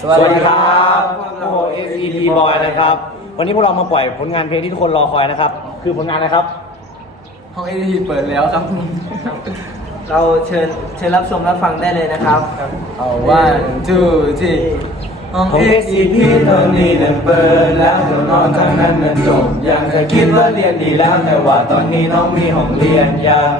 สวัสดีครับโอ้โห SEP Boy นะครับ วันนี้พวกเรามาปล่อยผลงานเพลงที่ทุกคนรอคอยนะครับ คือผลงานอะไรครับ ห้องเอทีเปิดแล้วครับ เราเชิญเชิญรับชมรับฟังได้เลยนะครับ เอาว่าจูที่ห้องของ SCP ตอนนี้นั้นเปิดแล้วเดี๋ยวนอนทางนั้นนั้นจบยังจะคิดว่าเรียนดีแล้วแต่ว่าตอนนี้น้องมีห้องเรียนยัง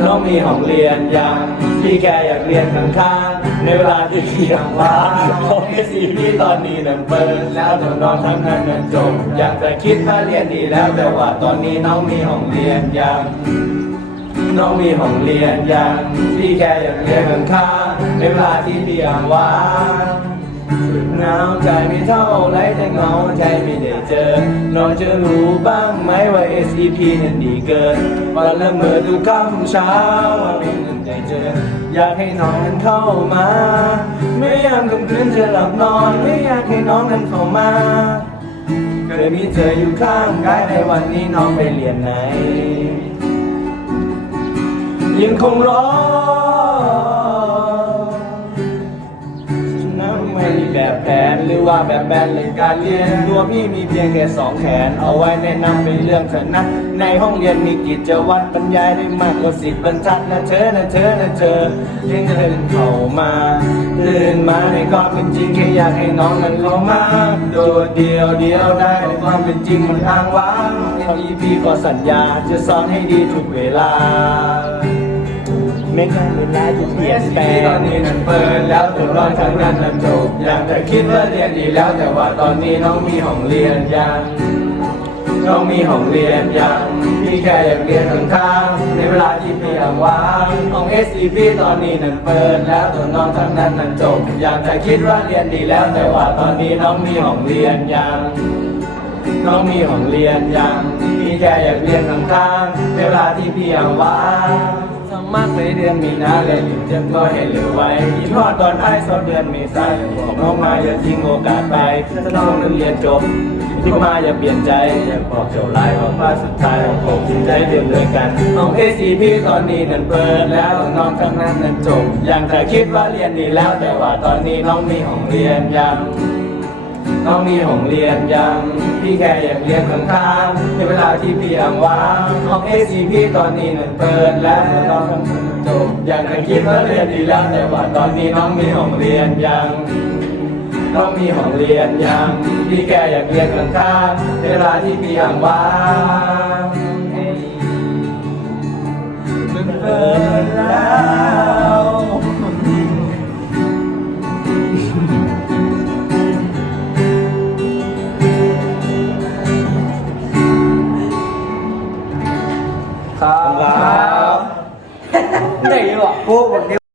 น้องมีห้องเรียนยังพี่แกอยากเรียนข้างๆในเวลาที่เพี่ยังว่างของ SCP ตอนนี้นั้นเปิดแล้วเดี๋ยวนอนทางนั้นนั้นจบอยากจะคิดว่าเรียนดีแล้วแต่ว่าตอนนี้น้องมีห้องเรียนยังน้องมีห้องเรียนยังพี่แค่อยากเรียนข้างๆในเวลาที่เพี่ยงว่าง เหงาใจไม่เท่าไรแต่เหงาใจไม่ได้เจอ น้องจะรู้บ้างไหมว่า SEP นั้นดีเกิน วันละเมื่อทุกค่ำเช้าว่าไม่เงินได้เจอ อยากให้น้องนั้นเข้ามา ไม่ยามค่ำคืนจะหลับนอน ไม่อยากให้น้องนั้นเข้ามาเคยมีเธออยู่ข้างกายในวันนี้น้องไปเรียนไหน ยังคงรอ หรือว่าแบบแบนเลยการเรียนตัวพี่มีเพียงแค่สองแขน เอาไว้แนะนำเป็นเรื่องเถอะนะในห้องเรียนมีกิจวัตรบรรยายได้มากกว่าสิบบรรทัดนะเธอนะเธอนะเธอเรียนเดินเข้ามาตื่นมาในความเป็นจริงแค่อยากให้น้องนั้นเข้ามาโดดเดียวเดียวได้ในความเป็นจริงมันอ้างว้างเที่พี่ก็สัญญาจะสอนให้ดีทุกเวลา ไม่ใช่เวลาจะเปลี่ยนแปลงตอนนี้นั้นเปิดแล้วตัวร้อนทางนั้นนั้นจบอยากจะคิดว่าเรียนดีแล้ว แต่ว่าตอนนี้น้องมีห้องเรียนยังน้องมีห้องเรียนยังพี่แค่อยากเรียนข้างๆในเวลาที่พี่ยังว่างห้อง SCP ตอนนี้นั้นเปิดแล้วตัวน้องทางนั้นนั้นจบอยากจะคิดว่าเรียนดีแล้ว แต่ว่าตอนนี้น้องมีห้องเรียนยัง น้องมีห้องเรียนยังพี่แค่อยากเรียนข้างๆเวลาที่พี่ยังว่างสมัครในเดือนมีนาเรียนอยู่จนก็ให้เหลือไว้ยินทอดตอนท้ายสอบเดือนเมษายนบอกน้องมาอย่าทิ้งโอกาสไปถ้าน้องนั้นเรียนจบที่มาอย่าเปลี่ยนใจอยากบอกเจ้าลายว่ามาสุดท้ายของผมจิตใจเรียนด้วยกันน้อง ACP ตอนนี้นั้นเปิดแล้วน้องข้างนั้นนั้นจบยังเคยคิดว่าเรียนดีแล้วแต่ว่าตอนนี้น้องมีห้องเรียนยัง น้องมีห้องเรียนยัง พี่แกอยากเรียนข้างๆในเวลาที่พี่อ่างว่างห้อง ACP ตอนนี้นั้นเปิดแล้วน้องจบอยากจะคิดว่าเรียนดีแล้วแต่ว่าตอนนี้น้องมีห้องเรียนยังน้องมีห้องเรียนยัง พี่แกอยากเรียนข้างๆในเวลาที่พี่อ่างว่าง ครับ